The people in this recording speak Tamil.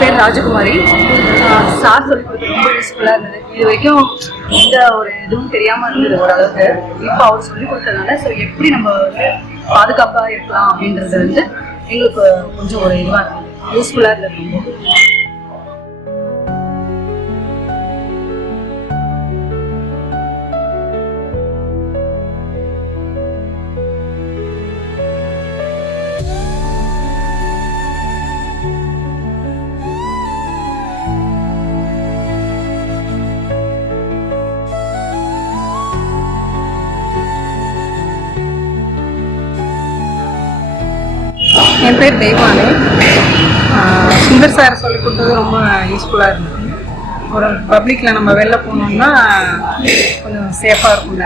பேர் ராஜகுமாரி. சார் சொல்லி கொடுத்து ரொம்ப யூஸ்ஃபுல்லாக இருந்தது. இது வரைக்கும் எந்த ஒரு இதுவும் தெரியாமல் இருந்தது ஓரளவுக்கு. இப்போ அவர் சொல்லி கொடுத்ததுனால ஸோ எப்படி நம்ம வந்து பாதுகாப்பாக இருக்கலாம் அப்படின்றது வந்து எங்களுக்கு கொஞ்சம் ஒரு இதுவாக இருந்தது, யூஸ்ஃபுல்லாக இருந்தது ரொம்ப. என் பேர் தெய்வானி. சுந்தர் சார் சொல்லி கொடுத்தது ரொம்ப யூஸ்ஃபுல்லாக இருந்தது. ஒரு பப்ளிக்கில் நம்ம வெளில போனோம்னா கொஞ்சம் சேஃபாக இருக்கும்.